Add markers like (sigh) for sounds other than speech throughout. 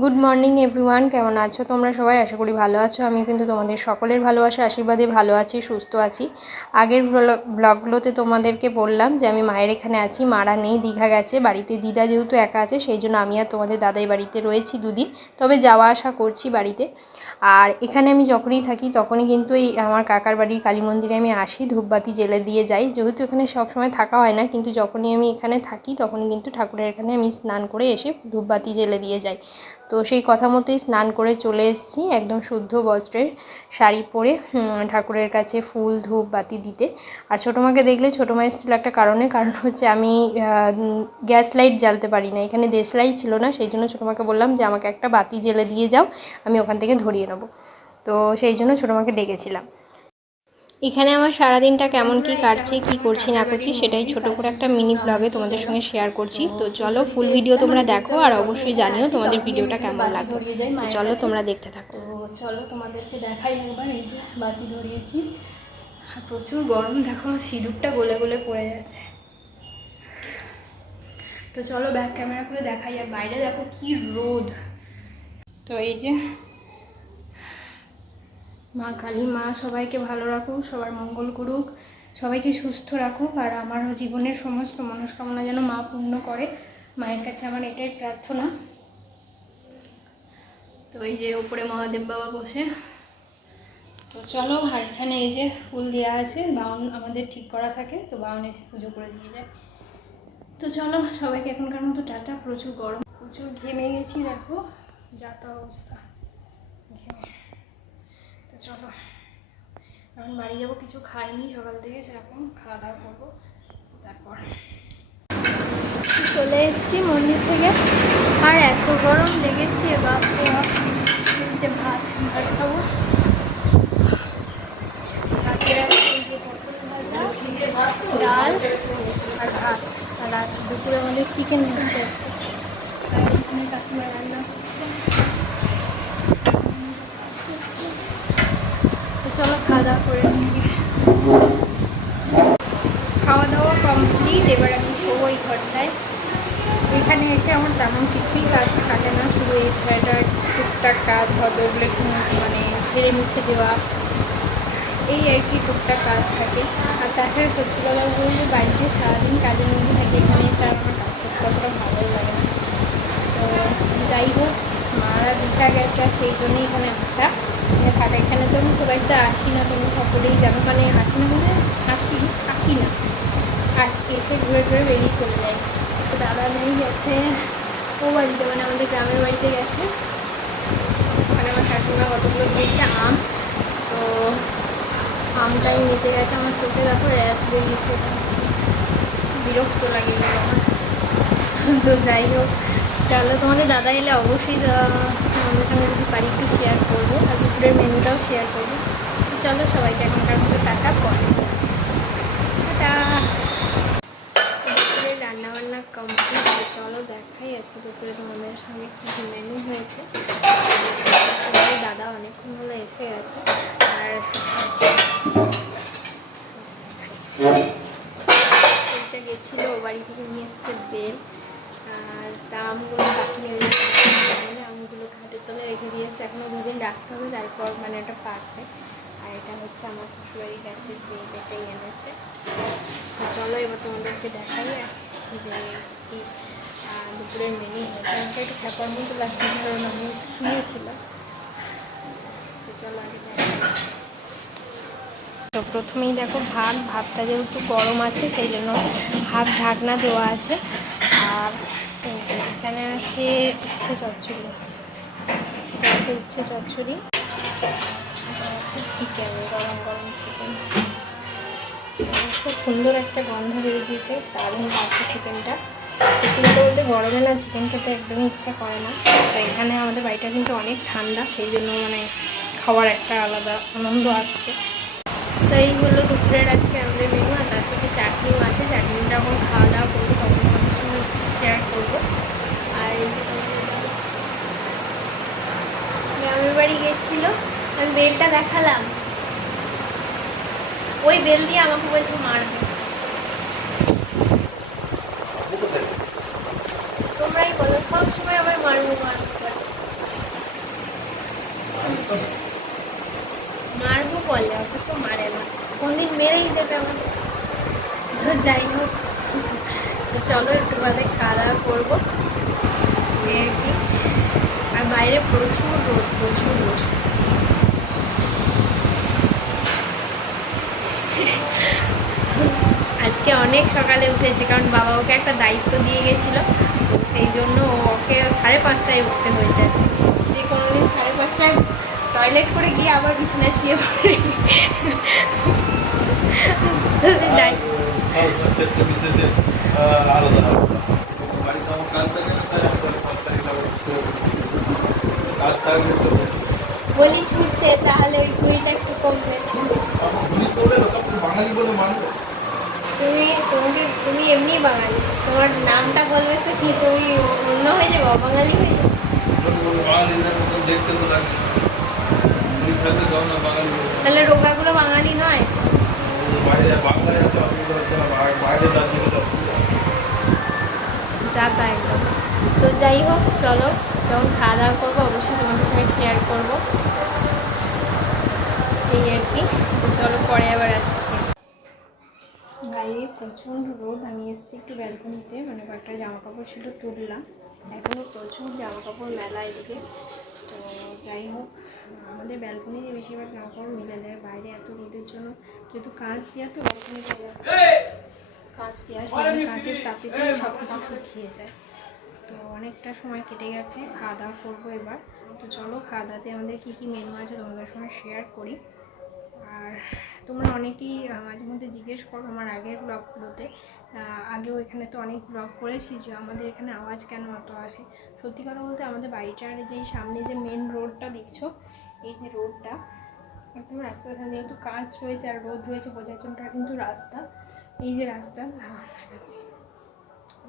Good morning everyone কেমন আছো? তোমরা সবাই আশা করি ভালো আছো। আমি কিন্তু তোমাদের সকলের ভালোবাসা, আশীর্বাদে ভালো আছি, সুস্থ আছি। আগের ব্লগ- ব্লগগুলোতে তোমাদেরকে বললাম যে, আমি মায়ের এখানে আছি। মারা নেই, দীঘা গেছে। বাড়িতে দিদা যেহেতু একা আছে, সেই জন্য আমি আর তোমাদের দাদাই বাড়িতে রয়েছি দুদিন। তবে যাওয়া আসা করছি বাড়িতে। আর এখানে আমি যখনই থাকি, তখনই কিন্তু এই আমার কাকার বাড়ির কালী মন্দিরে আমি আসি। ধূপবাতি জেলে দিয়ে যাই। যেহেতু এখানে সবসময় থাকা হয় না, কিন্তু যখনই আমি এখানে থাকি, তখনই কিন্তু ঠাকুরের এখানে আমি স্নান করে এসে ধূপবাতি জেলে দিয়ে যাই। তো সেই কথা মতোই স্নান করে চলে এসেছি একদম শুদ্ধ বস্ত্রের শাড়ি পরে ঠাকুরের কাছে ফুল, ধূপ, বাতি দিতে। আর ছোটো মাকে দেখলে ছোটো মা এসেছিল একটা কারণে, কারণ হচ্ছে আমি গ্যাস লাইট জ্বালতে পারি না। এখানে দেশ লাইট ছিল না, সেই জন্য ছোটো মাকে বললাম যে আমাকে একটা বাতি জেলে দিয়ে যাও, আমি ওখান থেকে ধরিয়ে নেব। তো সেই জন্য ছোটো মাকে ডেকেছিলাম। এখানে আমার সারাদিনটা কেমন কি কাটছে কি করছি না করছি সেটাই ছোট করে একটা মিনি ব্লগে তোমাদের সঙ্গে শেয়ার করছি। তো চলো ফুল ভিডিও তোমরা দেখো আর অবশ্যই জানিও তোমাদের ভিডিওটা কেমন লাগল। চলো তোমরা দেখতে থাকো। চলো তোমাদেরকে দেখাই একবার এই যে বাতি ধরিয়েছি। আর প্রচুর গরম দেখো সিঁদুরটা গলে গলে পড়ে যাচ্ছে। তো চলো ব্যাক ক্যামেরা করে দেখাই আর বাইরে দেখো কি রোদ। তো এই যে মা কালী, মা সবাইকে ভালো রাখুক, সবার মঙ্গল করুক, সবাইকে সুস্থ রাখুক, আর আমার জীবনের সমস্ত মনস্কামনা যেন মা পূর্ণ করে। মায়ের কাছে আমার এটাই প্রার্থনা। তো এই যে ওপরে মহাদেব বাবা বসে। তো চলো, আর এখানে এই যে ফুল দেওয়া আছে, বাউন আমাদের ঠিক করা থাকে, তো বাউন এসে পুজো করে দিয়ে যায়। তো চলো, সবাইকে এখনকার মতো টাটা, প্রচুর গরম, প্রচুর ঘেমে গেছি, দেখো যাতা অবস্থা। ঘেমে। চলো। এখন বাড়ি যাব, কিছু খাইনি, সকাল থেকে সেরকম খাওয়া দাওয়া করব, তারপর। চলে এসেছি মন্দির থেকে। আর এত গরম লেগেছে এই যে ভাত ভাত খাব। ডাল আর ভাত। আর দুপুরে আমাদের চিকেন হচ্ছে আজকে আর এখানে কাকিমা রান্না করছে তো চলো খাওয়া দাওয়া করে নিই খাওয়া দাওয়া কমপ্লিট এবার আমি শোবো এই ঘরটায় এখানে এসে আমার তেমন কিছুই কাজ থাকে না, শুধু এই ঘরটা, টুকটাক কাজ ওগুলো একটু মানে ছেড়ে মুছে দেওয়া। এই আর কি টুকটাক কাজ থাকে। আর তাছাড়া সত্যি কথা বলতে বাড়িতে সারাদিন কাজের মধ্যে থাকে, এখানে এসে আর আমার কাজ করতে অতটা ভালো লাগে না। তো যাই হোক, মারা দীঘা গেছে সেই জন্যই এখানে আসা। থাকা এখানে তো আমি খুব একটা আসি না তুমি সকলেই জানো মানে আসি না মানে আসি, থাকি না। আসি এসে ঘুরে ঘুরে বেরিয়ে চলে যাই তো দাদা নেই গেছে। ও বাড়িতে মানে আমাদের গ্রামের বাড়িতে গেছে। মানে আমার কাকিমা কতগুলো দিয়েছে? আম। তো আমটাই নিতে গেছে আমার চোখে। দেখো র্যাশ বেরিয়েছে। বিরক্ত লাগে আমার। তো যাই হোক চলো তোমাদের দাদা এলে অবশ্যই আহ, তোমাদের সঙ্গে যদি পারি একটু শেয়ার করব। আর দুপুরের মেনুটাও শেয়ার করব। চলো সবাইকে এখনকার মতো টাটা পরে আসছি। টাটা দুপুরে রান্নাবান্না কমপ্লিট চলো দেখাই আজকে তোমাদের সঙ্গে কী কী মেনু হয়েছে দাদা অনেকক্ষণ হলো এসে গেছে। আর গেছিল ও বাড়ি থেকে নিয়ে এসছে বেল, আর বাকি রয়েছে আমগুলো খাটের তলে রেখে দিয়েছে। এখনও দুদিন রাখতে হবে, তারপর মানে ওটা পাকবে আর এটা হচ্ছে আমার শ্বশুরবাড়ির গাছের বেল, এটাই এনেছে। চলো এবার তোমাদেরকে দেখাই যে কি আহ, দুপুরের মেনু হয়েছে আমাকে একটু খেপার মতো লাগছে কারণ আমি শুয়েছিলাম। তো প্রথমেই দেখো ভাত ভাতটা যেহেতু গরম আছে সেই জন্য হাত ঢাকনা দেওয়া আছে। আর এখানে আছে উচ্ছে চচ্চড়ি। আছে উচ্ছে চচ্চড়ি। আছে চিকেন গরম গরম চিকেন। খুব সুন্দর একটা গন্ধ বেরিয়ে দিয়েছে দারুণ লাগছে চিকেনটা। কথা বলতে গরমে না চিকেন খেতে একদমই ইচ্ছা করে না। তো এখানে আমাদের বাড়িটা কিন্তু অনেক ঠান্ডা, সেই জন্য মানে খাওয়ার একটা আলাদা আনন্দ আসছে। তো এই হলো দুপুরের আজকে আমাদের মেনু আর তার সাথে চাটনিও আছে। চাটনিটা এখন খাওয়া দাওয়া করব, তখন তোমাদের সঙ্গে শেয়ার করব। আর এই যে গ্রামের বাড়ি গেছিল, আমি বেলটা দেখালাম। ওই বেল দিয়ে আমাকে বলছে মারবে। মারবো বলে, অথচ মারে না। কোনদিন মেরেই দেবে আমাদের তো যাই হোক চলো একটু বাদে খাওয়া দাওয়া করব। আর কি আর বাইরে প্রচুর রোদ প্রচুর রোদ। (laughs) আজকে অনেক সকালে উঠেছে কারণ বাবা ওকে একটা দায়িত্ব দিয়ে গেছিল। তো সেই জন্য ওকে সাড়ে পাঁচটায় উঠতে হয়েছে আজকে। যে কোনো দিন সাড়ে পাঁচটায় টয়লেট করে গিয়ে আবার বিছানায় শুয়ে পড়ে। বলি ছুটতে তাহলে ওই ভুঁড়িটা একটু কমবে। বাঙালি বলে মানবে। তুমি তুমি তুমি এমনি বাঙালি। তোমার নামটা বলবে তো কি তুমি অন্য হয়ে যাবে, অবাঙালি হয়ে। তাহলে রোগাগুলো বাঙালি নয়। যা তা একদম তো যাই হোক, চলো, যখন খাওয়া দাওয়া করব, অবশ্যই তোমাদের সঙ্গে শেয়ার করব। এই আর কি। তো চলো, পরে আবার আসছি। প্রচণ্ড রোদ, আমি এসেছি একটু ব্যালকনিতে মানে কয়েকটা জামা কাপড় ছিল তুললাম। এখনও প্রচুর জামা কাপড় মেলা এদিকে। তো যাই হোক, আমাদের ব্যালকনিতে বেশিরভাগ জামা কাপড় মিলে যায় বাইরে এত রোদের জন্য যেহেতু কাজ দেওয়া তো ব্যালকনিতে কাজ দেওয়া সেই কাজের তাপেতে সব কিছু শুকিয়ে যায়। তো অনেকটা সময় কেটে গেছে খাওয়া দাওয়া করব এবার। তো চলো খাওয়া দাওয়াতে আমাদের কী কী মেনু আছে তোমাদের সঙ্গে শেয়ার করি। আর তোমরা অনেকেই মাঝে মধ্যে জিজ্ঞেস করো আমার আগের ব্লগগুলোতে। আগেও এখানে তো অনেক ব্লগ করেছি যে আমাদের এখানে আওয়াজ কেন অত আসে। সত্যি কথা বলতে আমাদের বাড়িটার যেই সামনে যে মেন রোডটা দেখছ, এই যে রোডটা একদম রাস্তার ধারে যেহেতু কাজ রয়েছে আর রোদ রয়েছে বোঝার জন্য কিন্তু রাস্তা। এই যে রাস্তা।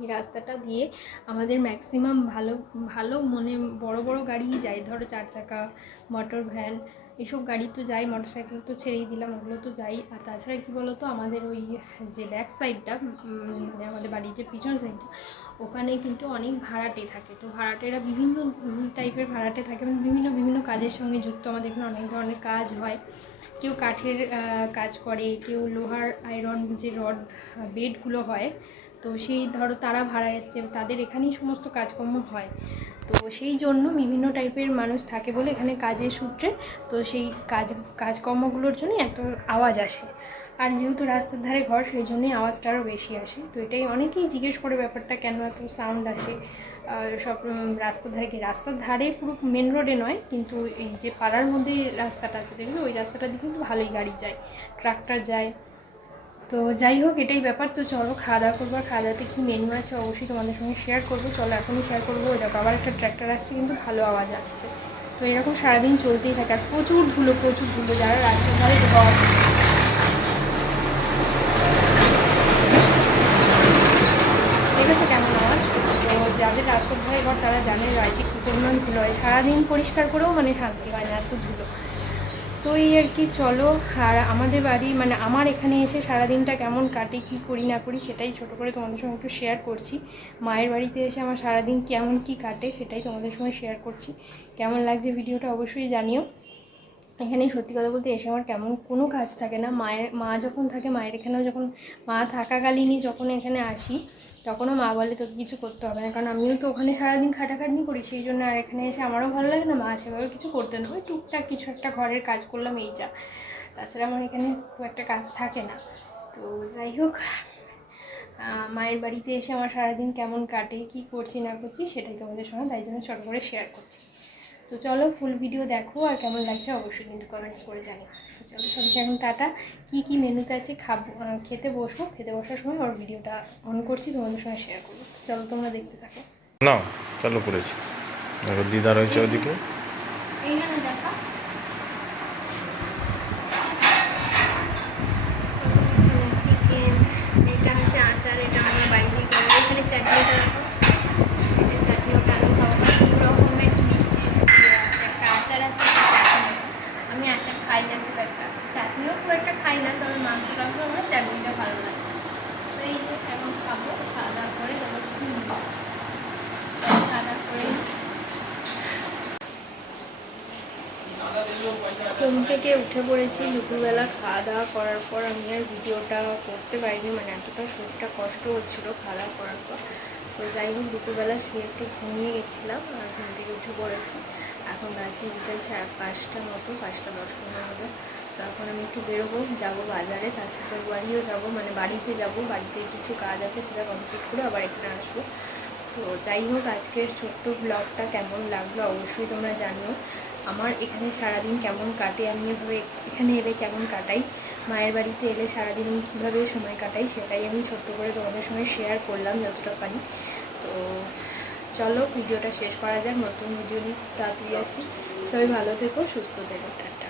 এই রাস্তাটা দিয়ে আমাদের ম্যাক্সিমাম ভালো ভালো মানে বড় বড় গাড়িই যায়। ধরো চার চাকা মোটর ভ্যান এসব গাড়ি তো যাই মোটর সাইকেল তো ছেড়েই দিলাম, ওগুলো তো যাই। আর তাছাড়া কী বলো তো আমাদের ওই যে ব্যাক সাইডটা মানে আমাদের বাড়ির যে পিছন সাইডটা ওখানে কিন্তু অনেক ভাড়াটে থাকে। তো ভাড়াটেরা বিভিন্ন টাইপের ভাড়াটে থাকে মানে বিভিন্ন বিভিন্ন কাজের সঙ্গে যুক্ত। আমাদের এখানে অনেক ধরনের কাজ হয়। কেউ কাঠের কাজ করে, কেউ লোহার আয়রন যে রড বেডগুলো হয়। তো সেই ধরো তারা ভাড়া এসছে, তাদের এখানেই সমস্ত কাজকর্ম হয়। তো সেই জন্য বিভিন্ন টাইপের মানুষ থাকে বলে এখানে কাজের সূত্রে তো সেই কাজ, কাজকর্মগুলোর জন্যই এত আওয়াজ আসে। আর যেহেতু রাস্তার ধারে ঘর, সেই জন্যই আওয়াজটা আরও বেশি আসে। তো এটাই অনেকেই জিজ্ঞেস করে ব্যাপারটা, কেন এত সাউন্ড আসে? সব রাস্তার ধারে কি? রাস্তার ধারে পুরো মেন রোডে নয়, কিন্তু এই যে পাড়ার মধ্যে রাস্তাটা আছে দেখবে ওই রাস্তাটা দিয়ে কিন্তু ভালোই গাড়ি যায় ট্রাক্টর যায়। তো যাই হোক, এটাই ব্যাপার। তো চলো, খাওয়া দাওয়া করব। আর খাওয়া দাওয়াতে কী মেনু আছে অবশ্যই তোমাদের সঙ্গে শেয়ার করব। চলো, এখনই শেয়ার করব। দেখো, আবার একটা ট্র্যাক্টর আসছে, কিন্তু ভালো আওয়াজ আসছে। তো এরকম সারাদিন চলতেই থাকে। আর প্রচুর ধুলো প্রচুর ধুলো। যারা রাস্তার ধারে ঘর কেমন আওয়াজ? তো যাদের রাস্তার ধারে ঘর তারা জানে বাড়িতে কী পরিমাণ ধুলো হয়। সারাদিন পরিষ্কার করেও মানে শান্তি হয় না, এত ধুলো। তো এই আর কি চলো। আর আমাদের বাড়ি মানে আমার এখানে এসে সারাদিনটা কেমন কাটে, কি করি না করি সেটাই ছোট করে তোমাদের সঙ্গে একটু শেয়ার করছি। মায়ের বাড়িতে এসে আমার সারাদিন কেমন কি কাটে সেটাই তোমাদের সঙ্গে শেয়ার করছি। কেমন লাগছে ভিডিওটা অবশ্যই জানিও। এখানে সত্যি কথা বলতে এসে আমার কেমন কোনো কাজ থাকে না। মায়ের, মা যখন থাকে, মায়ের এখানেও যখন মা থাকাকালীনই যখন এখানে আসি তখনও মা বলে, তোকে কিছু করতে হবে না। কারণ আমিও তো ওখানে সারাদিন খাটাখাটনি করি, সেই জন্য আর এখানে এসে আমারও ভালো লাগে না। মা সেভাবে কিছু করতে না ওই টুকটাক কিছু একটা ঘরের কাজ করলাম, এই যা। তাছাড়া আমার এখানে খুব একটা কাজ থাকে না। তো যাই হোক মায়ের বাড়িতে এসে আমার সারাদিন কেমন কাটে, কি করছি, না করছি, সেটাই তোমাদের সঙ্গে তাই জন্য ছোটো করে শেয়ার করছি। তো চলো ফুল ভিডিও দেখো, আর কেমন লাগছে অবশ্যই কিন্তু কমেন্টস করে জানো তো চলো সবাইকে এখন টাটা? কী কী মেনুতে আছে খাব খেতে বসবো? খেতে বসার সময় ওর ভিডিওটা অন করছি তোমাদের সঙ্গে শেয়ার করব। চলো তোমরা দেখতে থাকো। নাও চালু করেছি। দিদা রয়েছে ওদিকে। এইখানে দেখা। চিকেন এটা হচ্ছে আচার এটা আমরা বাড়ি থেকে করে এখানে চাটনিটা রাখো এটা চাটনি ওটা আমি খাব দু রকমের মিষ্টির ইয়ে আছে একটা আচার আছে একটা চাটনি আছে আমি আচার খাই না খুব একটা। চাটনিও খুব একটা খাই না তবে মাংস টাংস আমার চাটনিটা ভালো লাগে। তো এই যে এখন খাব খাওয়া দাওয়া করে ঘুমবো চলো, খাওয়া দাওয়া করে ঘুম থেকে উঠে পড়েছি দুপুরবেলা খাওয়া দাওয়া করার পর আমি আর ভিডিওটা করতে পারিনি মানে এতটা শরীরটা কষ্ট হচ্ছিল খাওয়া দাওয়া করার পর। তো যাই হোক দুপুরবেলা শুয়ে একটু ঘুমিয়ে গেছিলাম আর ঘুম থেকে উঠে পড়েছি। এখন বাজে সাড়ে পাঁচটা মতো, পাঁচটা দশ পনেরো মতো তো এখন আমি একটু বেরোবো, যাব বাজারে, তার সাথে বাড়িও যাব মানে বাড়িতে যাব, বাড়িতে কিছু কাজ আছে সেটা কমপ্লিট করে আবার এখানে আসব। তো যাই হোক, আজকের ছোট্ট ব্লগটা কেমন লাগল অবশ্যই তোমরা জানিও। আমার এখানে সারাদিন কেমন কাটে, আমি এভাবে এখানে এলে কেমন কাটাই? মায়ের বাড়িতে এলে সারাদিন আমি কীভাবে সময় কাটাই? সেটাই আমি ছোট্ট করে তোমাদের সঙ্গে শেয়ার করলাম যতটা পারি। তো চলো, ভিডিওটা শেষ করা যাক, নতুন ভিডিও নিয়ে তাড়াতাড়ি আসি। সবাই ভালো থেকো, সুস্থ থেকো, টাটা।